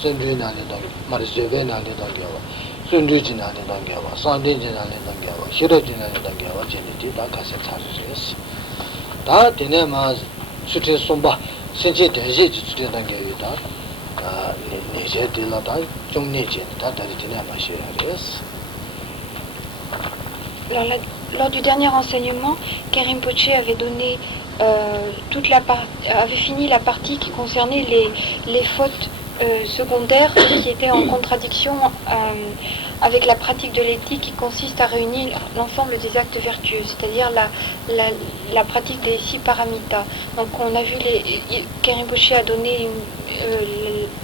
Sendrinani, Marzevena, Sundrijinani, Sandinjinani, Hirojinani, Geniti, Cassetaris. Da Dinemas, Sutin Sumba, Senji Deji, Sudangavita, Nije de la Dai, Jumniji, Tatarinama Shiris. Lors du dernier enseignement, Karim Poché avait donné avait fini la partie qui concernait les fautes secondaires qui étaient en contradiction avec la pratique de l'éthique qui consiste à réunir l'ensemble des actes vertueux, c'est-à-dire la pratique des 6 paramitas. Donc on a vu Karim Poché a donné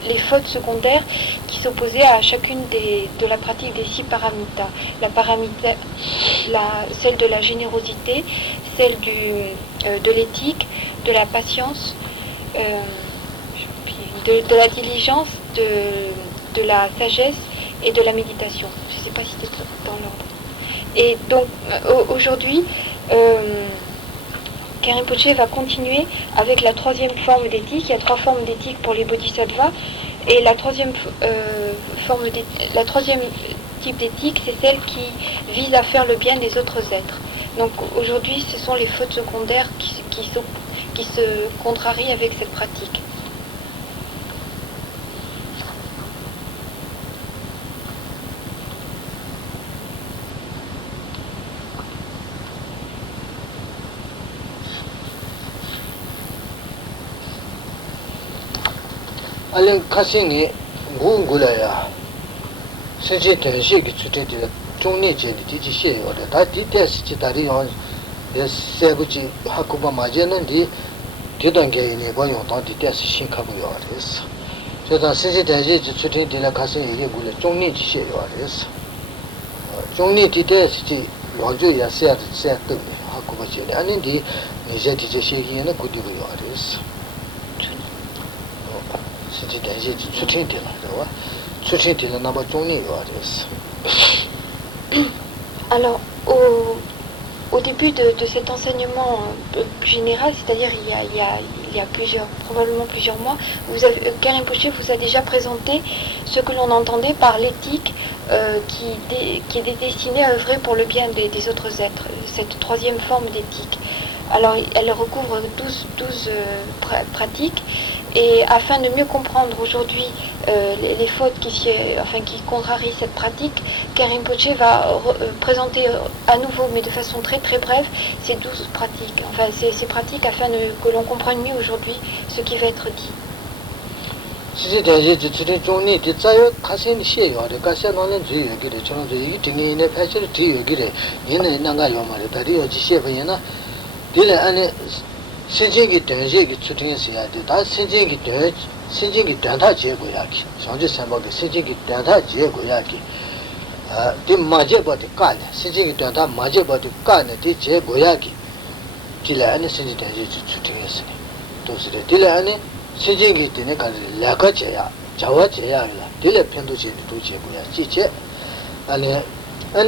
les fautes secondaires qui s'opposaient à chacune de la pratique des 6 paramitas. La paramita, celle de la générosité, celle de l'éthique, de la patience, de la diligence, de la sagesse et de la méditation. Je ne sais pas si c'est dans l'ordre. Et donc aujourd'hui, Karim Poché va continuer avec la 3e forme d'éthique. Il y a 3 formes d'éthique pour les bodhisattvas. Et la 3e type d'éthique, c'est celle qui vise à faire le bien des autres êtres. Donc aujourd'hui, ce sont les fautes secondaires qui se contrarient avec cette pratique. Allen Cassini, Gungulaya, Senji Tenshi, Tuni Jenny, Tichi, or the Tati Chitarion, the Sebuchi Hakuba Majan, didn't get any boy on the test Shinkabuyoris. So the Senji Tenshi, Sutin de la Cassini, Tuni Chioris. Joni Titi, Lonjuya said to Hakuba Jenny, and indeed, Nizeti Shiki and a good yoris. Alors, au début de cet enseignement général, c'est-à-dire il y a probablement plusieurs mois, Karim Poché vous a déjà présenté ce que l'on entendait par l'éthique qui est destinée à œuvrer pour le bien des autres êtres, cette 3e forme d'éthique. Alors, elle recouvre 12 pratiques. Et afin de mieux comprendre aujourd'hui les fautes qui contrarient cette pratique, Karim Poché va présenter à nouveau, mais de façon très très brève, ces 12 pratiques, ces pratiques afin que l'on comprenne mieux aujourd'hui ce qui va être dit. Senjingi Tenji shooting Siadi, that Senjingi Danta Jegoyaki, Sanji Sambogi, Senjingi Danta Jegoyaki, the Majabati Kan, Senjingi Danta Majabati Kan, the Jegoyaki, Tilani Senji Tenji shooting Sini. Those the Tilani, Senjingi Tineka, Lakachaya, Jawachaya, Tila Penduchi to Jegoya, Chiche, and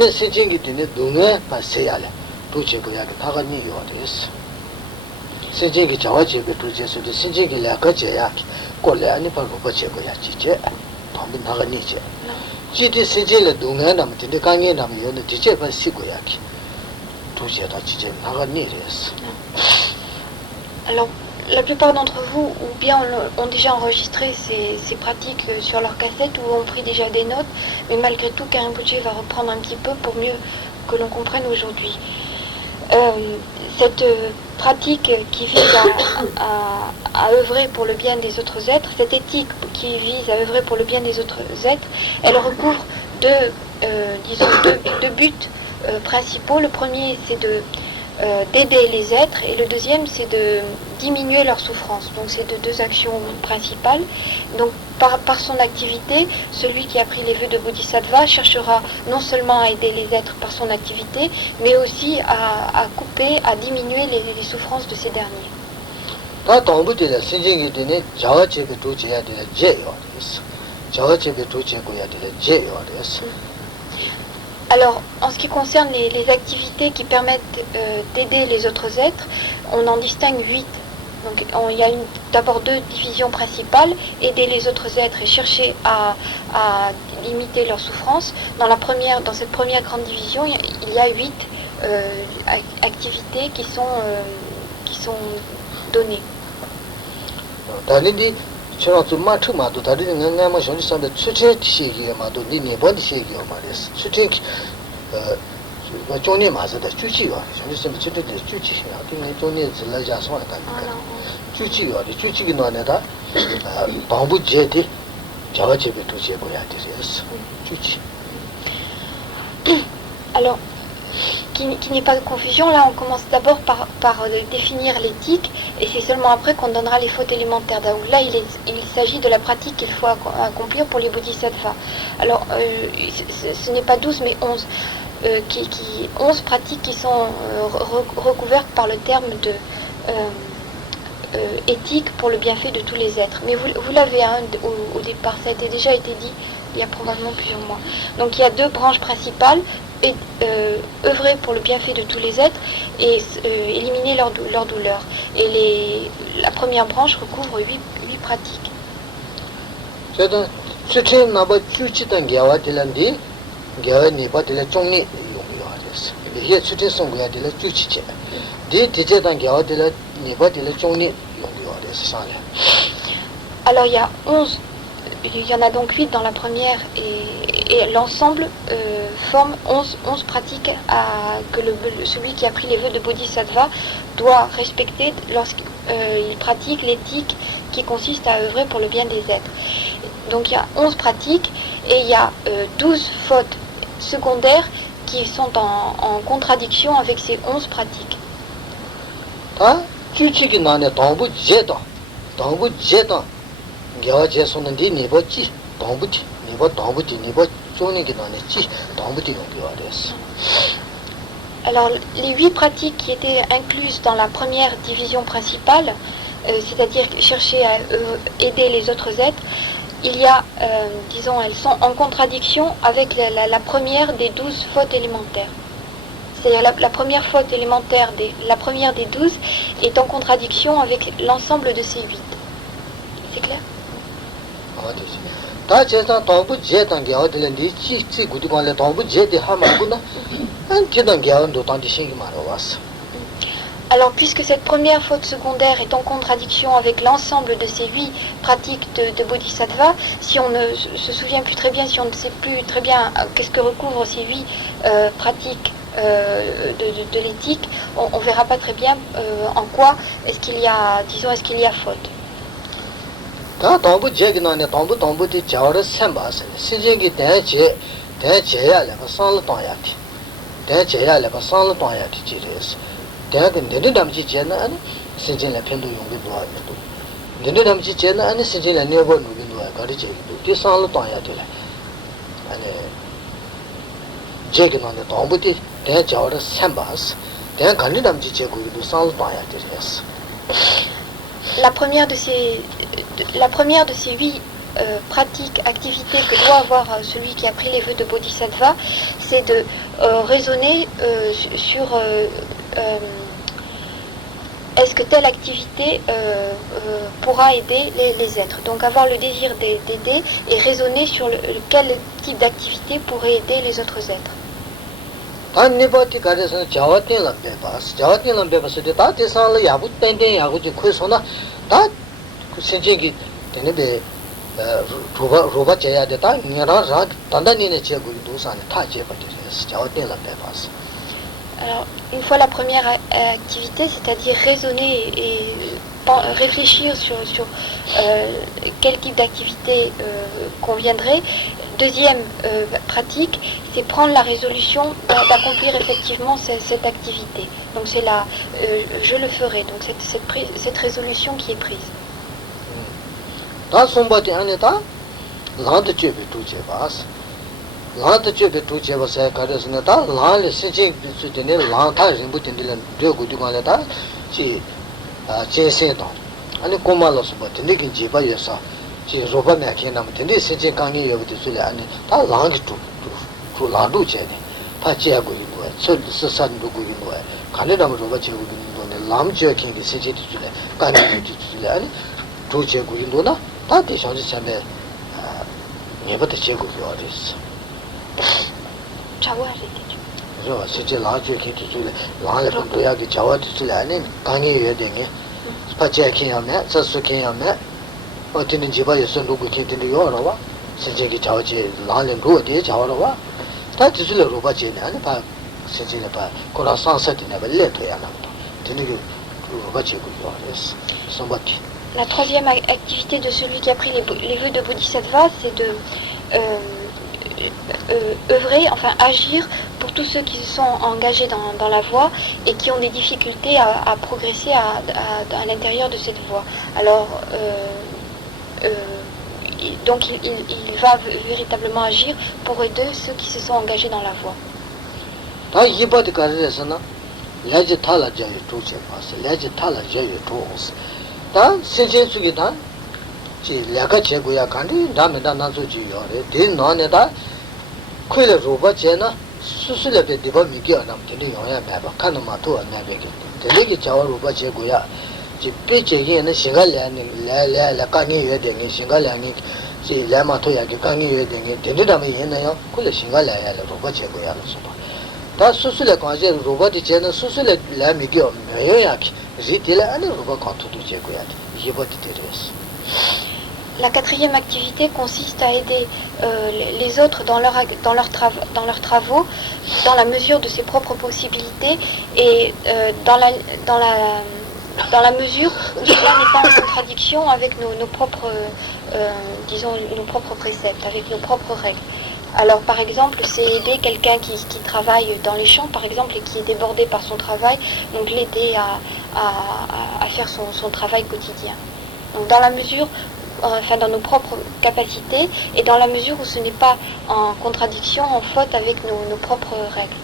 Senjingi Tine Dunga, Pasayala, to Jegoyaki, Tagani Yoris. Senjingi Jawaji Betuja, so the Senjingi Lakachayaki, Koleani Pagopachegoya, Chiche, Tombi Naganiche. Chiti Senjila Dunganam, Tindekanganam, the Tiche by Sikoyaki. Tujeta Chiche Naganiris. Alors, la plupart d'entre vous, ou bien ont déjà enregistré ces pratiques sur leur cassette ou ont pris déjà des notes, mais malgré tout, Karim Poché va reprendre un petit peu pour mieux que l'on comprenne aujourd'hui. Cette pratique qui vise à œuvrer pour le bien des autres êtres, cette éthique qui vise à œuvrer pour le bien des autres êtres, elle recouvre deux buts principaux. Le premier, c'est d'aider les êtres, et le deuxième, c'est de diminuer leur souffrance. Donc c'est deux actions principales. Donc par son activité, celui qui a pris les vœux de Bodhisattva cherchera non seulement à aider les êtres par son activité, mais aussi à couper, à diminuer les souffrances de ces derniers. Alors, en ce qui concerne les activités qui permettent d'aider les autres êtres, on en distingue 8 Donc il y a d'abord deux divisions principales, aider les autres êtres et chercher à limiter leur souffrance. Dans cette première grande division, il y a 8 activités qui sont données. Alors, qu'il n'y ait pas de confusion, là on commence d'abord par définir l'éthique et c'est seulement après qu'on donnera les fautes élémentaires. Donc là il s'agit de la pratique qu'il faut accomplir pour les bodhisattvas. Alors ce n'est pas 12 mais 11. 11 pratiques qui sont recouvertes par le terme de éthique pour le bienfait de tous les êtres. Mais vous l'avez au départ, ça a déjà été dit il y a probablement plusieurs mois. Donc il y a deux branches principales, œuvrer pour le bienfait de tous les êtres et éliminer leur douleur. Et la première branche recouvre 8 pratiques. Alors il y a 11, il y en a donc 8 dans la première et l'ensemble forme 11 pratiques que celui qui a pris les vœux de Bodhisattva doit respecter lorsqu'il pratique l'éthique qui consiste à œuvrer pour le bien des êtres. Donc il y a 11 pratiques et il y a 12 fautes secondaires qui sont en contradiction avec ces 11 pratiques. Alors, les 8 pratiques qui étaient incluses dans la première division principale, c'est-à-dire chercher à aider les autres êtres, il y a, elles sont en contradiction avec la première des 12 fautes élémentaires. C'est-à-dire la première faute élémentaire, la première des 12 est en contradiction avec l'ensemble de ces 8. C'est clair ? Alors, puisque cette première faute secondaire est en contradiction avec l'ensemble de ces 8 pratiques de Bodhisattva, si on ne se souvient plus très bien, si on ne sait plus très bien qu'est-ce que recouvrent ces 8 pratiques de l'éthique, on ne verra pas très bien en quoi est-ce qu'il y a faute. La première de ces 8 pratiques, activités que doit avoir celui qui a pris les vœux de Bodhisattva, c'est de raisonner sur est-ce que telle activité pourra aider les êtres. Donc avoir le désir d'aider et raisonner sur quel type d'activité pourrait aider les autres êtres. Alors, une fois la première activité, c'est-à-dire raisonner et réfléchir sur quel type d'activité conviendrait. Deuxième pratique, c'est prendre la résolution d'accomplir effectivement cette activité. Donc c'est là, je le ferai. Donc cette résolution qui est prise. 간이 주주래 아니 도제고 인도나 다 대상지 참에 예부터 제고 요리스 자와 했죠. 그래서 실제 라주 기주래 라를 도야기 자와들을 아니 강이 여되게 파체킹하면 서수킹하면 어디는 집에서 누구 기든지 요러와 실제기 자와지 라는 로데 자와러와 다 지술로 로바지네 아니 봐 실제는 봐 고라 상사티네 발레토야 나도 되는 게 로바지고 요리스 somebody. La troisième activité de celui qui a pris les vœux de Bodhisattva, c'est de œuvrer, enfin agir pour tous ceux qui se sont engagés dans la voie et qui ont des difficultés à progresser à l'intérieur de cette voie. Alors, donc il va véritablement agir pour aider ceux qui se sont engagés dans la voie. 다 신신수기다 지 내가 제고야 간디 다음에다 나서지 요래 대 너네다 코일에 로바제나 수술에 되버 미기어나 되는 영향 매봐 칸도 마도 안 매게 되게 자와 로바제고야 지 빼제기에는 시간량이 레레레 강이 여되는 시간량이 지 레마토야기 강이 여되는 되는다면 얘는요 코일에 시간량이야 로바제고야 다 수술에 관계 로바디 제는 수술에 레미기어 매요야기 La quatrième activité consiste à aider les autres dans leurs travaux, dans la mesure de ses propres possibilités et dans la mesure où cela n'est pas en contradiction avec nos propres, nos propres préceptes, avec nos propres règles. Alors par exemple, c'est aider quelqu'un qui travaille dans les champs, par exemple, et qui est débordé par son travail, donc l'aider à faire son travail quotidien. Donc dans la mesure, enfin dans nos propres capacités, et dans la mesure où ce n'est pas en contradiction, en faute avec nos propres règles.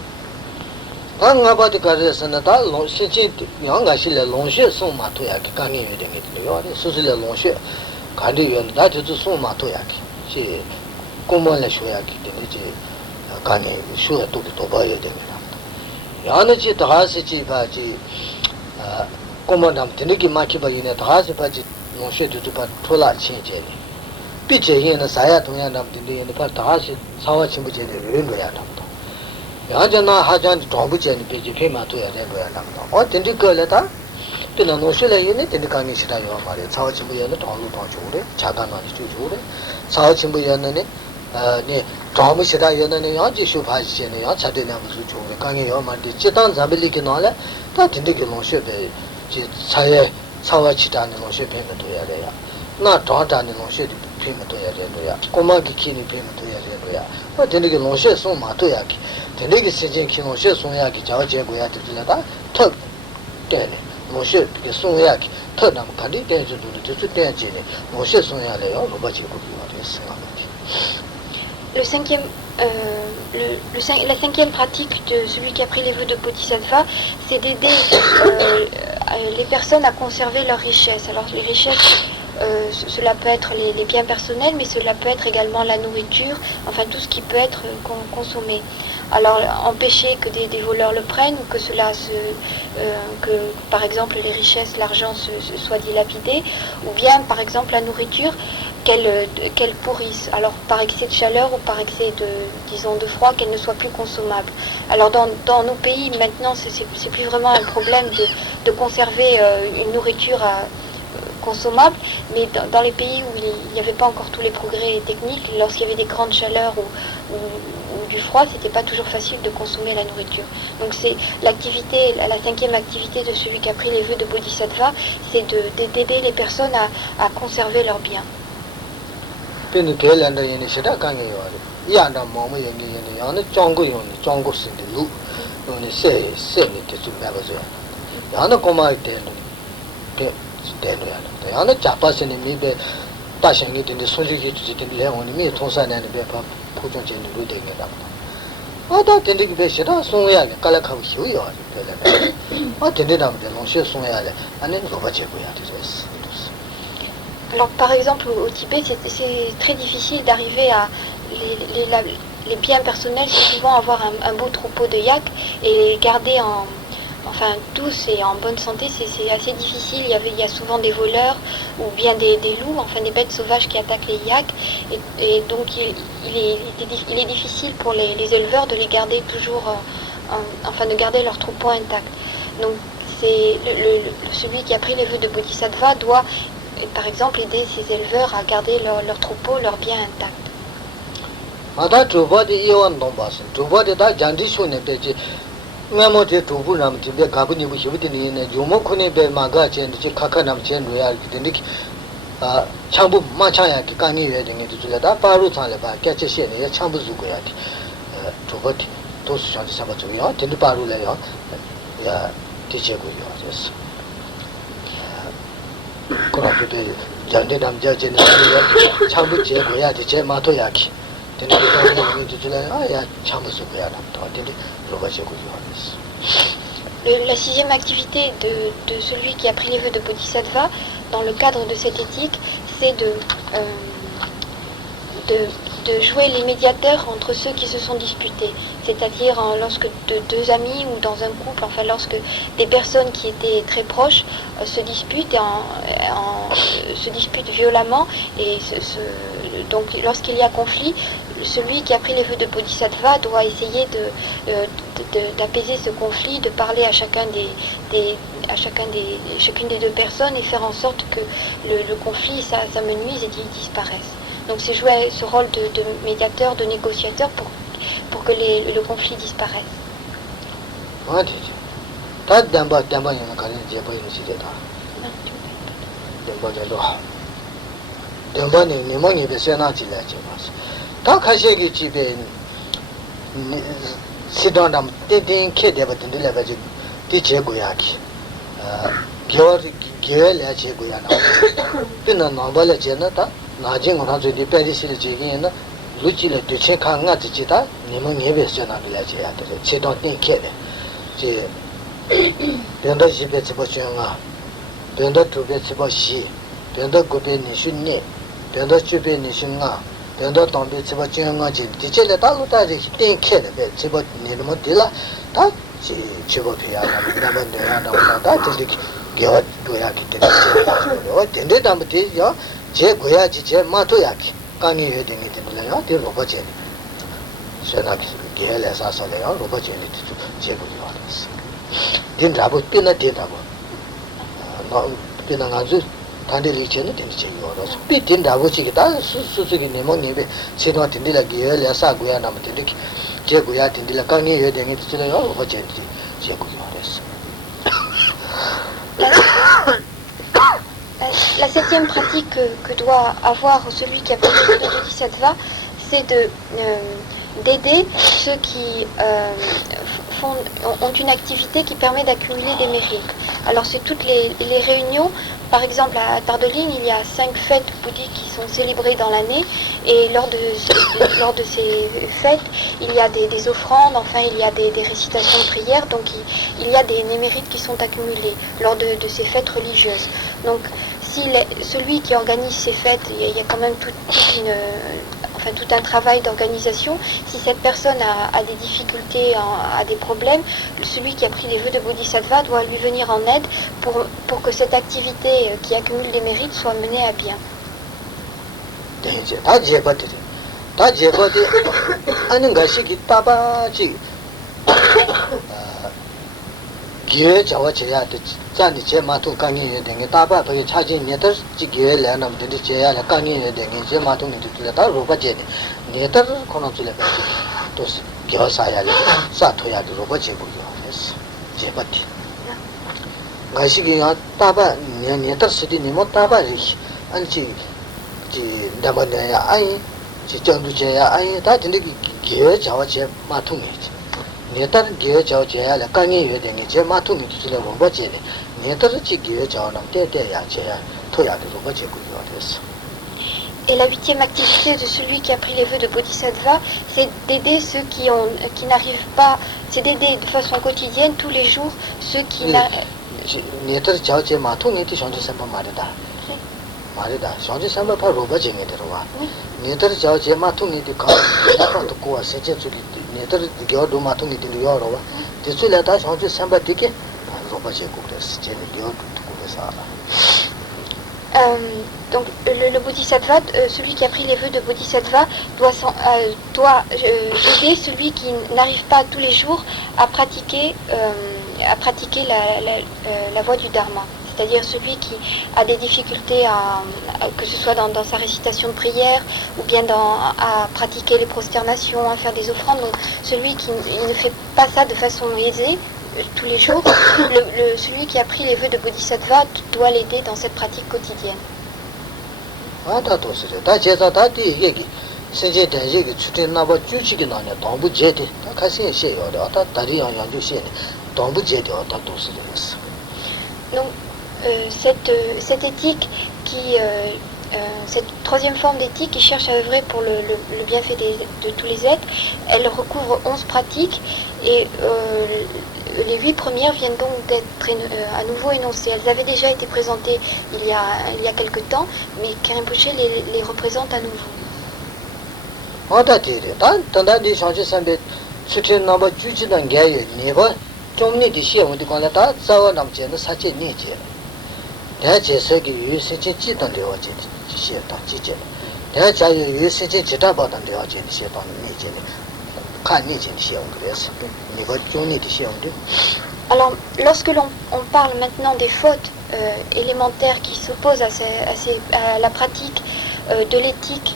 comment la choya qui dit gagner choya tout to ba ye de yana ji ta se ji ba ji comment dam tene ki ma ki ba yine ta se ba ji no she de ba thola chin je ni pi je yin na sa ya tong ya dam tene yin ba ta se sa wa chin bu je de ren do ya dam to ya ja na ha jan dong bu je ni pe ji pe ma to ya de do ya dam to o tene ko le ta tene no she le yin tene ka ni shi da yo ma le sa wa chin bu ye ne dong lu dong ju de cha ga ma ni ju ju de sa wa chin bu ye ne 네 다음에 시다 연는 양지 쇼파시네 양 차대냐 무슨 좋은 강에 요만데 지단 잡을리게 나래 다 딘데게 농쇼베 지 차에 차와 치다는 농쇼베면 돼야 돼요 나 저한테는 농쇼도 되면 돼야 돼요 꼬마기 키니 되면 돼야 돼요 뭐 딘데게 농쇼 송마 돼야기 딘데게 세진 키 농쇼 송야기 자제고야 되지라다 턱 때네 농쇼 비게 송야기 턱 남 간디 때지도 저 때지네 농쇼 송야래요 로바지 고기가 됐어 La cinquième pratique de celui qui a pris les vœux de Bodhisattva, c'est d'aider les personnes à conserver leurs richesses. Alors les richesses, cela peut être les biens personnels, mais cela peut être également la nourriture, enfin tout ce qui peut être consommé. Alors empêcher que des voleurs le prennent, ou que que par exemple les richesses, l'argent soit dilapidé, ou bien par exemple la nourriture, qu'elle pourrisse, alors par excès de chaleur ou par excès de froid, qu'elle ne soit plus consommable. Alors dans nos pays maintenant, c'est plus vraiment un problème de conserver une nourriture consommable, mais dans les pays où il n'y avait pas encore tous les progrès techniques, lorsqu'il y avait des grandes chaleurs ou du froid, c'était pas toujours facile de consommer la nourriture. Donc c'est la cinquième activité de celui qui a pris les vœux de Bodhisattva, c'est d'aider les personnes à conserver leurs biens. Pinu kelanda yene shida kange yore yanda momo yene yana jongo sindi lu yone se ni te su meba zo yana koma tenu yana japa sini mi be ta shengi tende sonji ki tu tende le oni mi tonsa nani be pa pujong chen lu de nge dam ada tende ki be shida song ya le kala khabu hiu yore pele a tende dam de long she song ya le ane roba che bu ya de res. Alors par exemple au Tibet, c'est très difficile d'arriver à les biens personnels, c'est souvent avoir un beau troupeau de yaks et les garder enfin tous et en bonne santé, c'est assez difficile. Il y a souvent des voleurs ou bien des loups, enfin des bêtes sauvages qui attaquent les yaks. Et donc il est difficile pour les éleveurs de les garder toujours, enfin de garder leur troupeau intact. Donc c'est celui qui a pris les vœux de Bodhisattva doit, par exemple, aider ses éleveurs à garder leur troupeau, leur bien intact. Ada trouba de iwan dombas, trouba de da jandi shone peji, ngamo de troubu nam tibe gabu ni bu shibiti ni ne jomo kone be maga chen de kaka nam chen royal de chambu ma chaya ki kani ye de ni de da paru chale ba kya che she ne chambu zu go ya ti trouba ti to su chan sa ba zu yo de paru le yo ya ti che go yo yes ko ra pe jandi nam ja chen ne chambu che go ya ti che ma to ya ki. La sixième activité de celui qui a pris les vœux de Bodhisattva, dans le cadre de cette éthique, c'est de jouer les médiateurs entre ceux qui se sont disputés. C'est-à-dire lorsque deux amis ou dans un couple, enfin lorsque des personnes qui étaient très proches se disputent, se disputent violemment, et donc lorsqu'il y a conflit, celui qui a pris les vœux de Bodhisattva doit essayer d'apaiser ce conflit, de parler à chacune des deux personnes et faire en sorte que le conflit s'amenuise et qu'il disparaisse. Donc c'est jouer ce rôle de médiateur, de négociateur pour que le conflit disparaisse. 나중에 가서 이 페리시를 지기에는 루치를 대체 강가 지지다 님은 예배스나 빌라지야 돼. 제도 땡케네. 제 변도 집에 집어주는가. 변도 두배 집어시. 변도 고배 니순니. 변도 주배 니순가. 변도 동배 집어주는가 지. 디체를 달로다지 땡케네. 집어 니는 되라. 다 집어피야. 그러면 내가 나다 저기 겨 도야 기때문에. 근데 담대요. 제 고야지 제 마토야기 강이 해되는 데는 데 로버제 세나기 게레사 소래요 로버제니 제 부여스 딘라고 뛰나 되다고 너 뛰나 가지 단들이 전에 되는 제요로 비 딘라고 지기다 수수기 네모니베 세도 딘들라 게레사 고야 나면 되는 제 고야 딘들라 강이 해되는 데는 로버제니 제 부여스 La septième pratique que doit avoir celui qui a pris le vœu de Bodhisattva, c'est d'aider ceux qui ont une activité qui permet d'accumuler des mérites. Alors c'est toutes les réunions, par exemple à Tardoline, il y a 5 fêtes bouddhiques qui sont célébrées dans l'année, et lors de ces fêtes, il y a des offrandes, enfin il y a des récitations de prières, donc il y a des mérites qui sont accumulés lors de ces fêtes religieuses. Donc si celui qui organise ces fêtes, il y a quand même tout un travail d'organisation. Si cette personne a des difficultés, a des problèmes, celui qui a pris les vœux de Bodhisattva doit lui venir en aide pour que cette activité qui accumule des mérites soit menée à bien. 기회 잡아줘야 돼. 잔디 제 마통 강의해야 되는 다바 거기 차진 네들 기회 내는 데도 제야 강의해야 되는 제 마통이 들다 로바제네. 네들 코너줄에 또 겨사야 돼. 사토야 돼 로바제 보여. 그래서 제바티. 가시기가 다바 네들 시디 네모 다바리. 안지 지 담아내야 아이 지 정도제야 아이 다 근데 기회 잡아줘 마통이지. 네다른 기회 저제야 강이 되는 제 마통이 들어 보버지네. 네다른 기회 저는 때때야 제야 토야도 보버지고 요래서. Et la huitième activité de celui qui a pris les vœux de Bodhisattva, c'est d'aider ceux qui n'arrivent pas, c'est d'aider de façon quotidienne, tous les jours, ceux qui n'arrivent 네다른 저제 마통이 뒤전지 삼번 말이다. 말이다. 전지 삼번 바 로버지네 들어와. 네다른 저제 마통이 뒤가 나도 고아 세제 줄이 네들 겨도 마통이 들려요. 대출에다 전지 삼번 되게 Donc le bodhisattva, celui qui a pris les vœux de bodhisattva doit aider celui qui n'arrive pas tous les jours à pratiquer la voie du dharma. C'est-à-dire celui qui a des difficultés que ce soit dans sa récitation de prière ou bien à pratiquer les prosternations, à faire des offrandes. Donc celui qui ne fait pas ça de façon aisée tous les jours, celui qui a pris les vœux de bodhisattva doit l'aider dans cette pratique quotidienne. Donc cette éthique cette troisième forme d'éthique qui cherche à œuvrer pour le bienfait de tous les êtres, elle recouvre 11 pratiques et les 8 premières viennent donc d'être à nouveau énoncées. Elles avaient déjà été présentées il y a quelque temps, mais Karen Poché les représente à nouveau. Alors, lorsque on parle maintenant des fautes élémentaires qui s'opposent à la pratique de l'éthique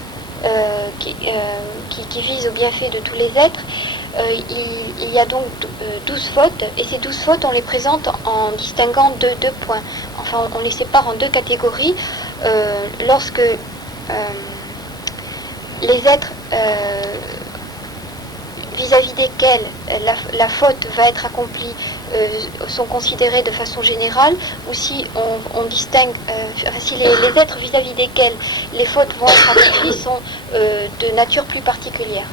qui vise au bienfait de tous les êtres, il y a donc 12 fautes, et ces 12 fautes, on les présente en distinguant deux points. Enfin, on les sépare en 2 catégories. Lorsque les êtres vis-à-vis desquels la faute va être accomplie sont considérés de façon générale, ou si on distingue, si les êtres vis-à-vis desquels les fautes vont être accomplies sont de nature plus particulière.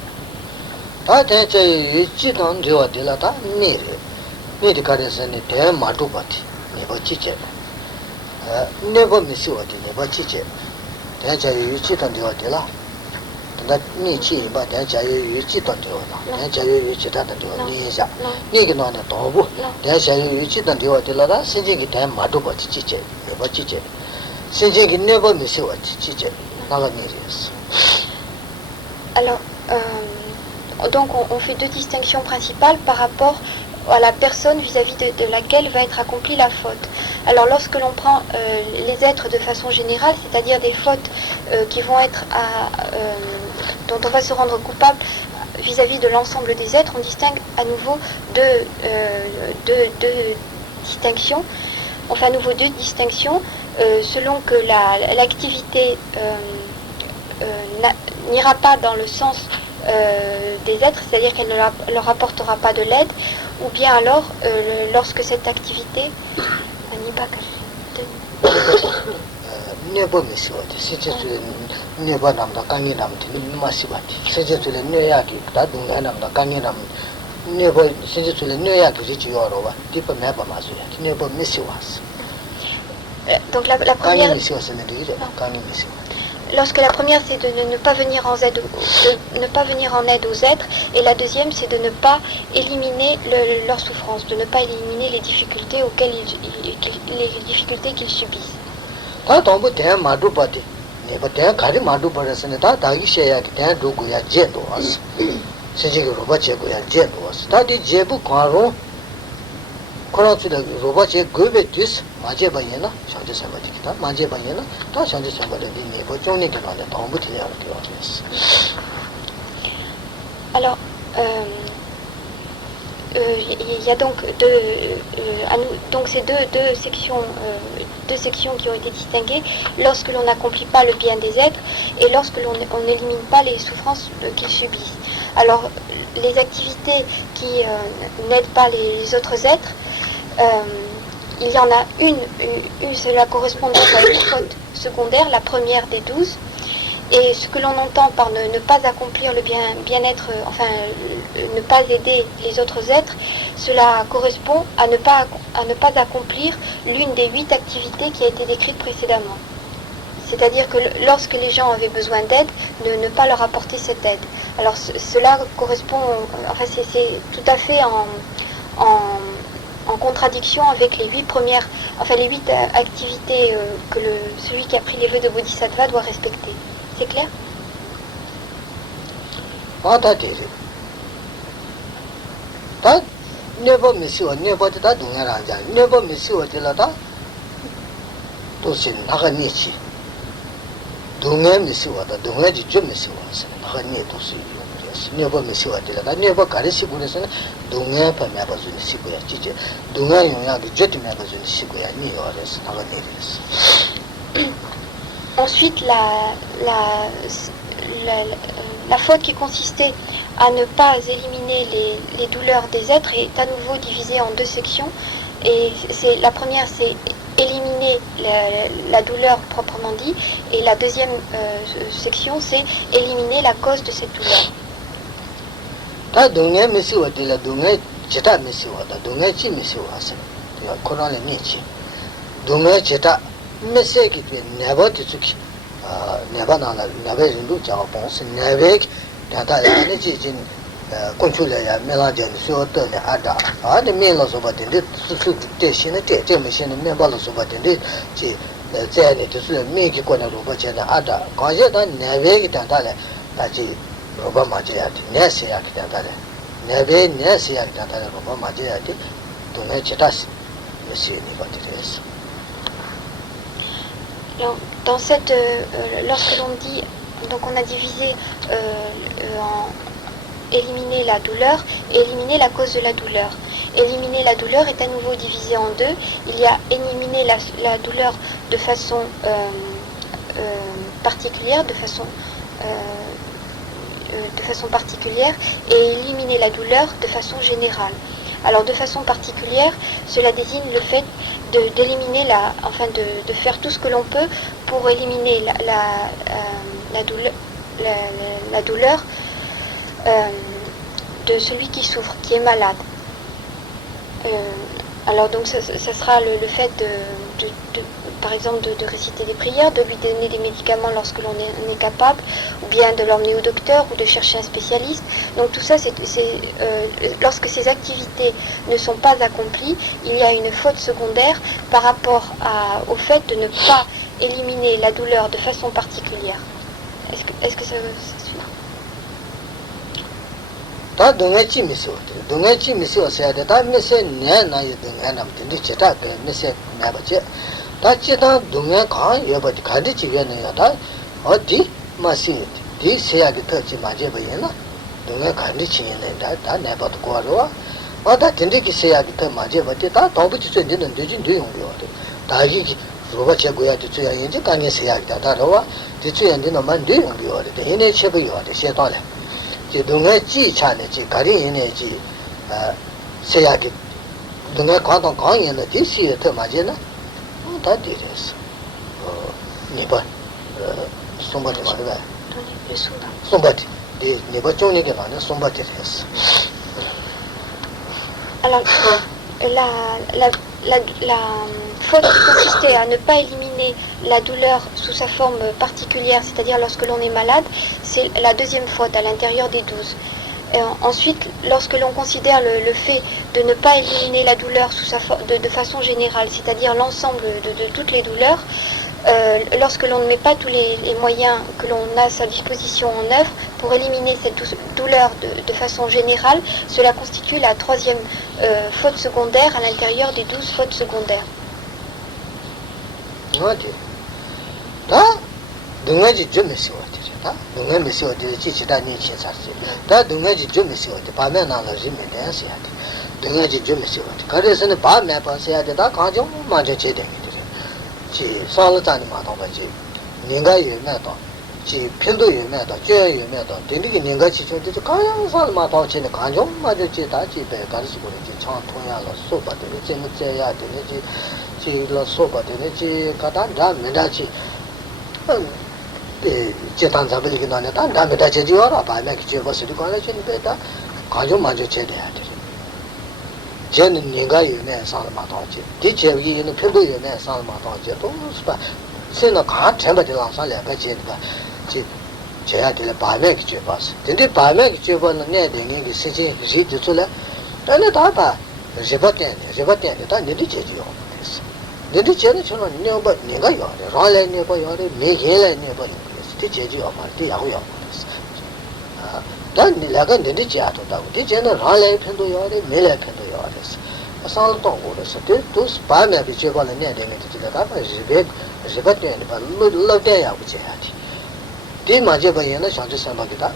Alors, donc on fait 2 distinctions principales par rapport à la personne vis-à-vis de laquelle va être accomplie la faute. Alors lorsque l'on prend les êtres de façon générale, c'est-à-dire des fautes qui vont être dont on va se rendre coupable vis-à-vis de l'ensemble des êtres, on distingue à nouveau deux distinctions. On fait à nouveau 2 distinctions selon que l'activité n'ira pas dans le sens des êtres, c'est-à-dire qu'elle ne leur apportera pas de l'aide, ou bien alors lorsque cette activité donc la première, lorsque la première c'est de ne pas venir en aide aux êtres, et la deuxième c'est de ne pas éliminer leur souffrance, de ne pas éliminer les difficultés qu'ils subissent. Alors, il y a donc ces deux sections qui ont été distinguées lorsque l'on n'accomplit pas le bien des êtres et lorsque l'on n'élimine pas les souffrances qu'ils subissent. Alors, les activités qui n'aident pas les autres êtres, il y en a une cela correspond donc à une faute secondaire, la première des 12. Et ce que l'on entend par ne pas accomplir le bien-être, ne pas aider les autres êtres, cela correspond à ne pas accomplir l'une des 8 activités qui a été décrite précédemment. C'est-à-dire que lorsque les gens avaient besoin d'aide, ne pas leur apporter cette aide. Alors cela correspond, c'est tout à fait en contradiction avec les 8 premières, enfin les 8 activités que celui qui a pris les vœux de Bodhisattva doit respecter. C'est clair? Never miss you, never did that do never miss you till a to sin Naganichi. Dunga miss you, the Dungaji Jimmy was Nagani to see you. Never miss you till that never carry Siguration, Dunga Pamabas in Siguya teacher, Dunga Young Jet Mabas in Siguya, New Orleans, Naganis. Ensuite, la faute qui consistait à ne pas éliminer les douleurs des êtres est à nouveau divisée en 2 sections. Et la première, c'est éliminer la douleur proprement dit. Et la deuxième section, c'est éliminer la cause de cette douleur. Conchula, Melajan, Soto, Ada, the Milos of attended, Sustation, Temation, Membalos of attended, Zeni to make Kona Robacha, Ada, Conjeta, Navigate and Tale, Pachi, Robamajiat, Nessiak, Neve, Nessiak, Robamajiat, to Nechetas, you see what it is. Dans cette, lorsque l'on dit, donc on a divisé en éliminer la douleur et éliminer la cause de la douleur. Éliminer la douleur est à nouveau divisé en 2. Il y a éliminer la douleur de façon particulière, de façon particulière, et éliminer la douleur de façon générale. Alors de façon particulière, cela désigne le fait d'éliminer de faire tout ce que l'on peut pour éliminer la douleur de celui qui souffre, qui est malade. Alors donc ça sera le fait par exemple de réciter des prières, de lui donner des médicaments lorsque l'on est capable, ou bien de l'emmener au docteur ou de chercher un spécialiste. Donc tout ça, lorsque ces activités ne sont pas accomplies, il y a une faute secondaire par rapport au fait de ne pas éliminer la douleur de façon particulière. Est-ce que ça suit? Dungachi miso said that I miss a nana and I'm the Cheta, Miss Nabache. Tachita Dunga, you but Kadichi Yanata, or D. Masi, D. say I get touch Majabayana, Dunga Kadichi and that never to Guaroa, or that Tindiki say I get Majabata, Tobic didn't do doing water. Taji, Robacha Guya to Tuya, can you say I got that over? The two and dinner man doing the order, the innate Chebu, the Shetala. Dunga Chi Chane, Kari in a G. Sayaki Dunga Kong Kong in the DC to Majena. That it is. Nipa. Somebody, somebody. The Nipa Johnny Gavana, somebody is. Alors, la faute consistait à ne pas éliminer la douleur sous sa forme particulière, c'est-à-dire lorsque l'on est malade, c'est la deuxième faute à l'intérieur des 12. Ensuite, lorsque l'on considère le fait de ne pas éliminer la douleur de façon générale, c'est-à-dire l'ensemble de toutes les douleurs, lorsque l'on ne met pas tous les moyens que l'on a à sa disposition en œuvre pour éliminer cette douleur de façon générale, cela constitue la 3e faute secondaire à l'intérieur des 12 fautes secondaires. Dungaji Jumisi, Dungamisi, the Chichitani Chinsasi, that Dungaji Jumisi, the Pamana Jimmy Dancy, Dungaji Jumisi, Caris and the Pam Map said that Kanjo, Maja Chedin. She Salatani Matabaji, Ninga Yumeto, she Pindu Yumeto, Jay Yumeto, Dindi Ningachi to Kaya Salmata in the Kanjo, Maja Chitachi, Garsi, Chan Toyala, Soba, the Jimutaya, the Nichi, La Soba, the Nichi, Katanda, Medachi. Chetan Zabili on the time, Damachi, by Mac was to college in Beta, Kanjo Majo Chedi. Jen Ninga Yune Salmatochi, teacher in the Pindu Yune Salmatochi, Sin a car temper the Lansa Lepacheva, Chayatilla by Mac Chevas. Did it by Mac Chevan and Ned in the city, Zit Tula, and the Tata, 제바텐 다 내리 제지요. 내리 제는 저는 내가 내가 요래 라래 내가 요래 매게래 내가 그 제지요 말이 야고요. 단 내가 내리 제아도다고 제는 라래 편도 요래 매래 편도 요래. asanlo tongo le so te to spa me bi che ba le ne de me ti da ba je ba te ne ba lo de ya bu che ya ti de ma je ba yin na shang je san ba ge da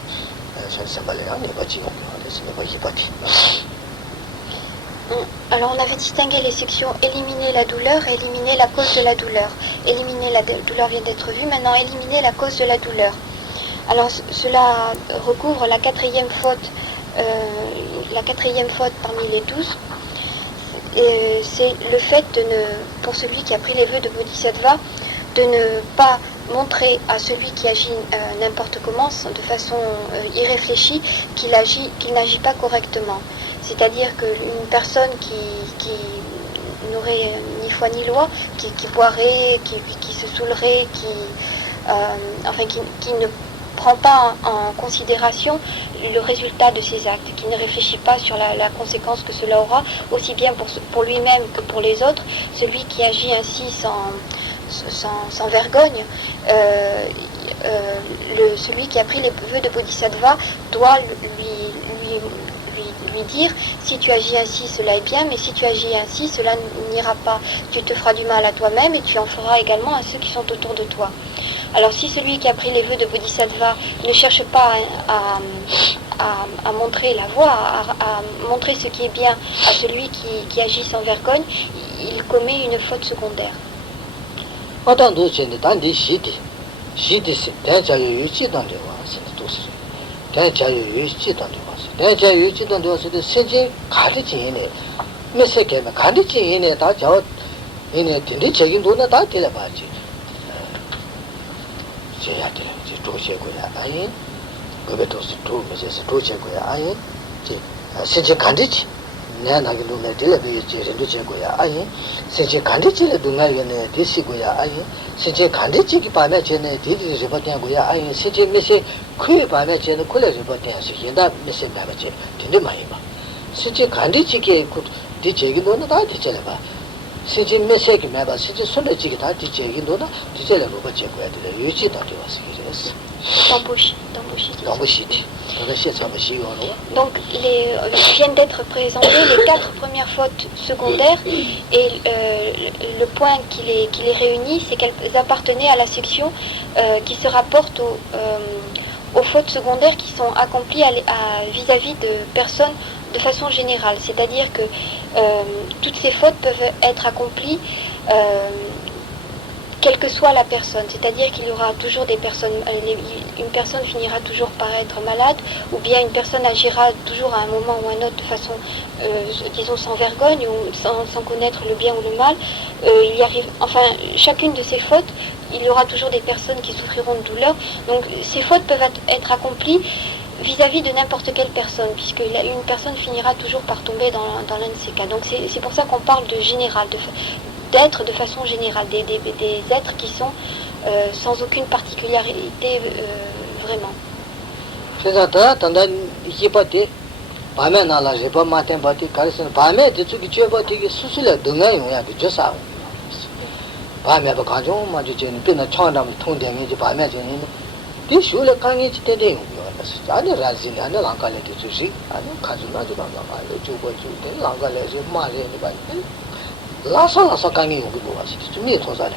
shang san ba le ya ne ba ji yo de se ba yi ba ti. Alors on avait distingué les sections éliminer la douleur et éliminer la cause de la douleur. Éliminer la douleur vient d'être vu, maintenant éliminer la cause de la douleur. Alors cela recouvre la quatrième faute parmi les 12. C'est le fait pour celui qui a pris les vœux de Bodhisattva, de ne pas montrer à celui qui agit n'importe comment, de façon irréfléchie, qu'il n'agit pas correctement. C'est-à-dire qu'une personne qui n'aurait ni foi ni loi, qui boirait, qui se saoulerait, qui ne prend pas en considération le résultat de ses actes, qui ne réfléchit pas sur la conséquence que cela aura, aussi bien pour lui-même que pour les autres, celui qui agit ainsi sans vergogne, celui qui a pris les vœux de Bodhisattva doit lui dire, si tu agis ainsi, cela est bien, mais si tu agis ainsi, cela n'ira pas. Tu te feras du mal à toi-même et tu en feras également à ceux qui sont autour de toi. Alors si celui qui a pris les vœux de Bodhisattva ne cherche pas à montrer la voie, à montrer ce qui est bien à celui qui agit sans vergogne, il commet une faute secondaire. Donc, viennent d'être présentées les 4 premières fautes secondaires et le point qui les réunit, c'est qu'elles appartenaient à la section qui se rapporte aux fautes secondaires qui sont accomplies vis-à-vis de personnes de façon générale. C'est-à-dire que toutes ces fautes peuvent être accomplies quelle que soit la personne, c'est-à-dire qu'il y aura toujours des personnes, une personne finira toujours par être malade, ou bien une personne agira toujours à un moment ou à un autre de façon, disons, sans vergogne, ou sans connaître le bien ou le mal. Chacune de ces fautes, il y aura toujours des personnes qui souffriront de douleur. Donc ces fautes peuvent être accomplies vis-à-vis de n'importe quelle personne, puisque une personne finira toujours par tomber dans l'un de ces cas. Donc c'est pour ça qu'on parle de général, d'être de façon générale, des êtres qui sont sans aucune particularité vraiment. C'est ça, 라서 강이 오고 와서 좀 이해 도사래.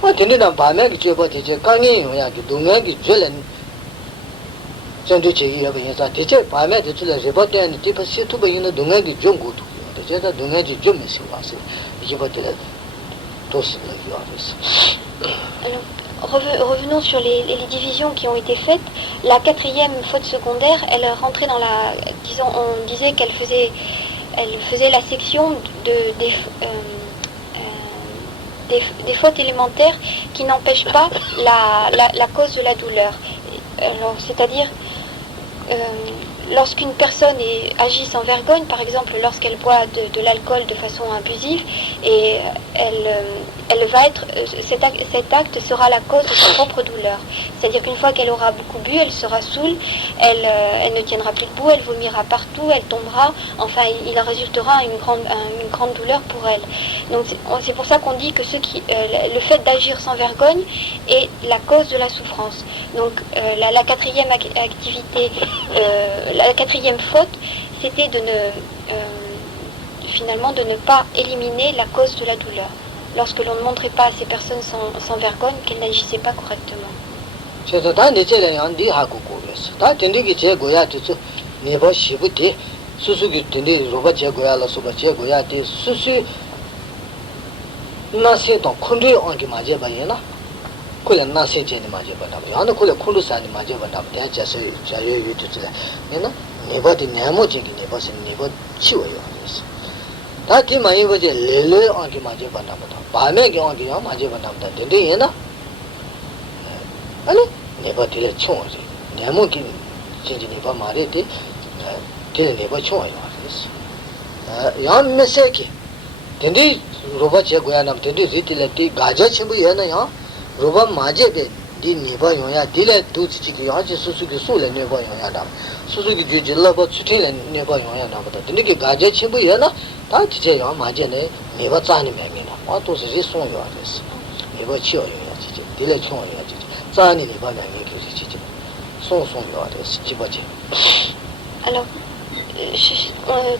근데는 밤에 그 저버티 강이 요야기 동양기 줄은 전주 제기하고 인사 대체 밤에 대출에 저버티는 티파 시투버 있는 동양기 좀 고도. 대체다 동양기 좀 있어 와서 이거들 Revenons sur les divisions qui ont été faites. La 4e faute secondaire, elle rentrait dans on disait qu'elle faisait la section des fautes élémentaires qui n'empêchent pas la cause de la douleur. Alors, c'est-à-dire, lorsqu'une personne agit sans vergogne, par exemple lorsqu'elle boit de l'alcool de façon abusive, et elle va être, cet acte sera la cause de sa propre douleur. C'est-à-dire qu'une fois qu'elle aura beaucoup bu, elle sera saoule, elle ne tiendra plus debout, elle vomira partout, elle tombera, enfin il en résultera une grande douleur pour elle. Donc c'est pour ça qu'on dit que le fait d'agir sans vergogne est la cause de la souffrance. Donc la quatrième activité, la quatrième faute, c'était finalement de ne pas éliminer la cause de la douleur, lorsque l'on ne montrait pas à ces personnes sans vergogne qu'elles n'agissaient pas correctement. 다티 많이 보지 레레 안기 맞아 봤나 보다. 밤에 경기 맞아 봤나 보다. 근데 얘나 아니 내가 되게 총어지. 내모기 진짜 내가 말했지. 되게 내가 총어요. 그래서 양 메시지. 근데 로바 제고야 남 근데 리틀레티 가자 친구 얘나요. 로바 맞아게 디 네바 용야 딜레 두치치 야지 수수기 소래 네바 용야다. 수수기 주질라바 추팅레 네바 용야다 보다. 근데 가자 친구 얘나 다 지제 양 맞제네 네바 짜니 매매나 와도스 리송요 아데스 네바 치어요 지제 딜레 총어요 지제 짜니 네바 매매 교지 지제 송송요 아데스 지바지. Alors,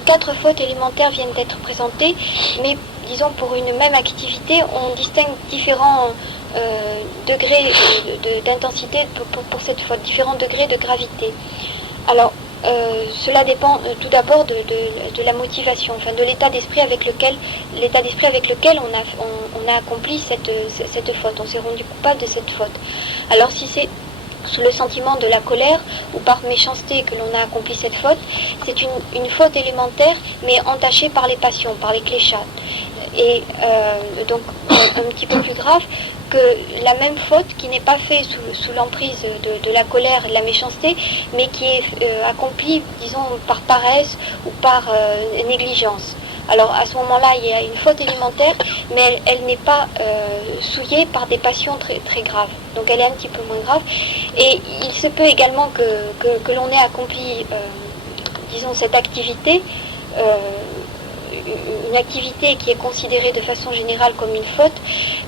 4 fautes élémentaires viennent d'être présentées, mais disons pour une même activité, on distingue différents degrés d'intensité pour cette faute, différents degrés de gravité. Alors, cela dépend tout d'abord de la motivation, enfin de l'état d'esprit avec lequel on a accompli cette faute, on s'est rendu coupable de cette faute. Alors si c'est sous le sentiment de la colère ou par méchanceté que l'on a accompli cette faute, c'est une faute élémentaire mais entachée par les passions, par les cléchats. Et donc un petit peu plus grave que la même faute qui n'est pas faite sous l'emprise de la colère et de la méchanceté, mais qui est accomplie, disons, par paresse ou par négligence. Alors à ce moment-là, il y a une faute élémentaire, mais elle n'est pas souillée par des passions très, très graves. Donc elle est un petit peu moins grave. Et il se peut également que l'on ait accompli, disons, cette activité, une activité qui est considérée de façon générale comme une faute,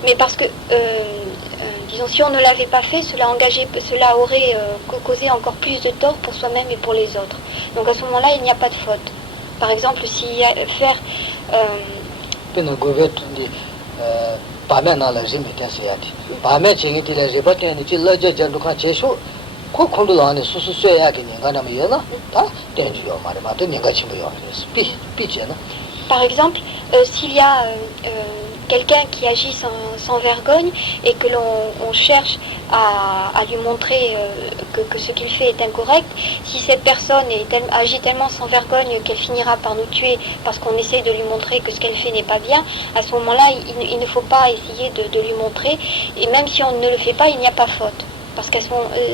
mais parce que, disons, si on ne l'avait pas fait, cela aurait causé encore plus de tort pour soi-même et pour les autres. Donc à ce moment-là, il n'y a pas de faute. Par exemple, si faire... Par exemple, s'il y a quelqu'un qui agit sans vergogne et que l'on cherche à lui montrer que ce qu'il fait est incorrect, si cette personne agit tellement sans vergogne qu'elle finira par nous tuer parce qu'on essaye de lui montrer que ce qu'elle fait n'est pas bien, à ce moment-là, il ne faut pas essayer de lui montrer, et même si on ne le fait pas, il n'y a pas faute. Parce que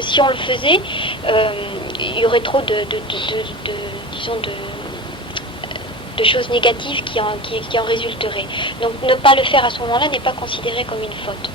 si on le faisait, il y aurait trop de choses négatives qui en résulteraient. Donc ne pas le faire à ce moment-là n'est pas considéré comme une faute.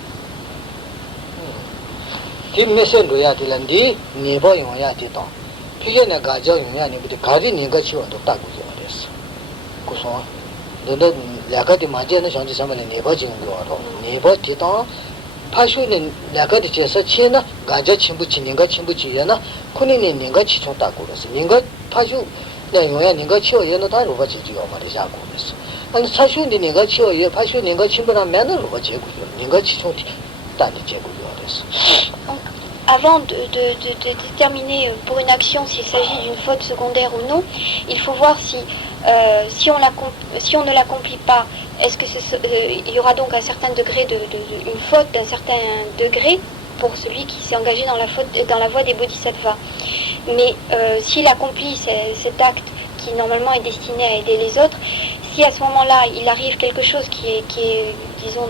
Avant de déterminer pour une action s'il s'agit d'une faute secondaire ou non, il faut voir si on ne l'accomplit pas, est-ce que il y aura donc un certain degré une faute d'un certain degré pour celui qui s'est engagé dans la voie des bodhisattvas. Mais s'il accomplit cet acte qui normalement est destiné à aider les autres, si à ce moment-là il arrive quelque chose qui est disons,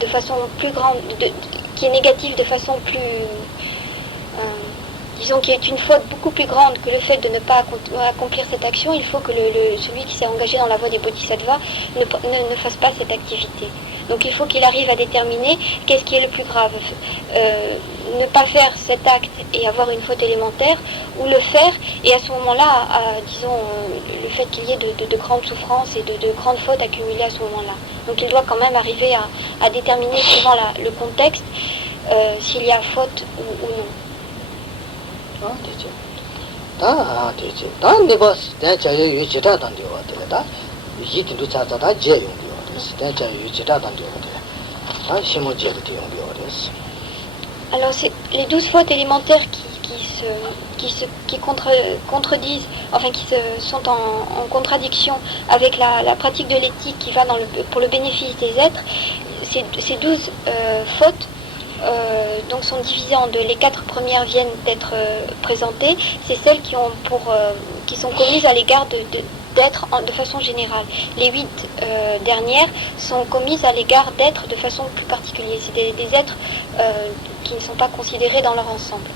de façon plus grande, qui est négatif de façon plus, disons, qui est une faute beaucoup plus grande que le fait de ne pas accomplir cette action, il faut que celui qui s'est engagé dans la voie des bodhisattvas ne fasse pas cette activité. Donc il faut qu'il arrive à déterminer qu'est-ce qui est le plus grave. Ne pas faire cet acte et avoir une faute élémentaire, ou le faire et à ce moment-là, disons, le fait qu'il y ait de grandes souffrances et de grandes fautes accumulées à ce moment-là. Donc il doit quand même arriver à déterminer suivant le contexte s'il y a faute ou non. Alors c'est les 12 fautes élémentaires qui contredisent, enfin qui sont en contradiction avec la pratique de l'éthique qui va pour le bénéfice des êtres. Ces 12 fautes donc sont divisées en deux. Les 4 premières viennent d'être présentées. C'est celles qui sont commises à l'égard d'êtres de façon générale. Les 8 dernières sont commises à l'égard d'êtres de façon plus particulière. C'est des êtres qui ne sont pas considérés dans leur ensemble.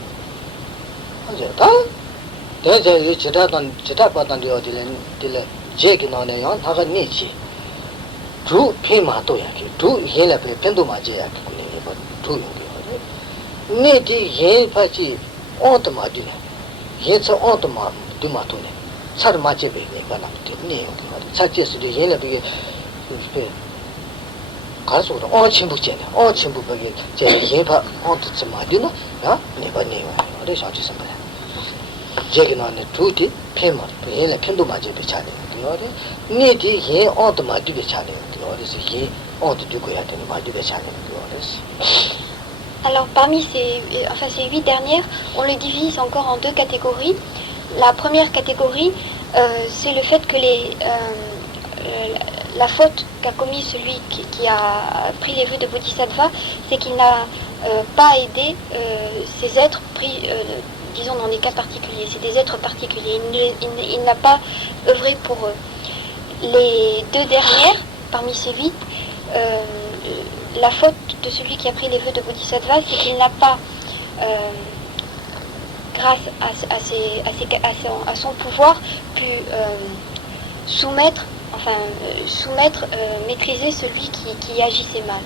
Alors parmi ces 8 dernières, on les divise encore en 2 catégories. La première catégorie, c'est le fait que la faute qu'a commis celui qui a pris les vœux de Bodhisattva, c'est qu'il n'a pas aidé ces êtres pris, disons, dans des cas particuliers. C'est des êtres particuliers. Il n'a pas œuvré pour eux. Les 2 dernières, parmi ces 8, la faute de celui qui a pris les vœux de Bodhisattva, c'est qu'il n'a pas, grâce à son pouvoir, pu maîtriser celui qui agissait mal.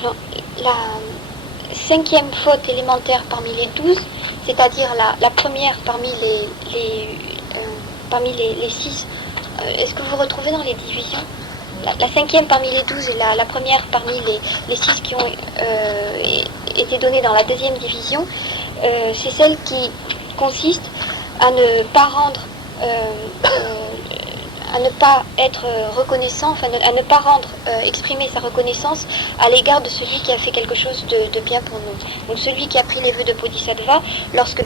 Alors, la 5e faute élémentaire parmi les 12, c'est-à-dire la première parmi les 6, est-ce que vous retrouvez dans les divisions la 5e parmi les 12 et la première parmi les 6 qui ont été données dans la 2e division, c'est celle qui consiste à ne pas rendre, à ne pas être reconnaissant, enfin à ne pas exprimer sa reconnaissance à l'égard de celui qui a fait quelque chose de bien pour nous. Donc celui qui a pris les vœux de Bodhisattva, lorsque